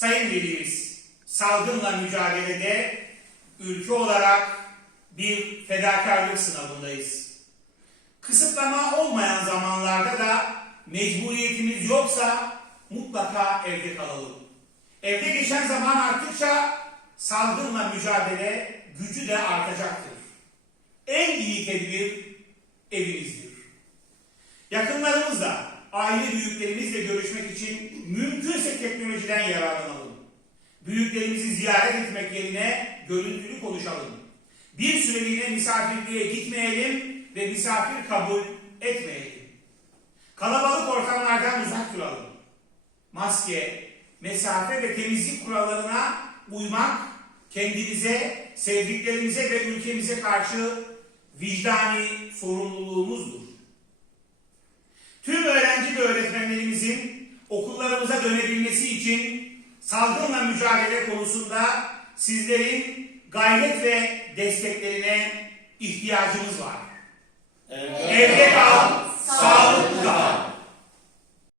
Sayın Velimiz, salgınla mücadelede ülke olarak bir fedakarlık sınavındayız. Kısıtlama olmayan zamanlarda da mecburiyetimiz yoksa mutlaka evde kalalım. Evde geçen zaman arttıkça salgınla mücadele gücü de artacaktır. En iyi tedbir evimizdir. Yakınlarımızla, aile büyüklerimizle görüşmek için mümkünse teknolojiden yararlanalım. Büyüklerimizi ziyaret etmek yerine görüntülü konuşalım. Bir süreliğine misafirliğe gitmeyelim ve misafir kabul etmeyelim. Kalabalık ortamlardan uzak duralım. Maske, mesafe ve temizlik kurallarına uymak kendimize, sevdiklerimize ve ülkemize karşı vicdani sorumluluğumuzdur. Öğretmenlerimizin okullarımıza dönebilmesi için salgınla mücadele konusunda sizlerin gayret ve desteklerine ihtiyacımız var.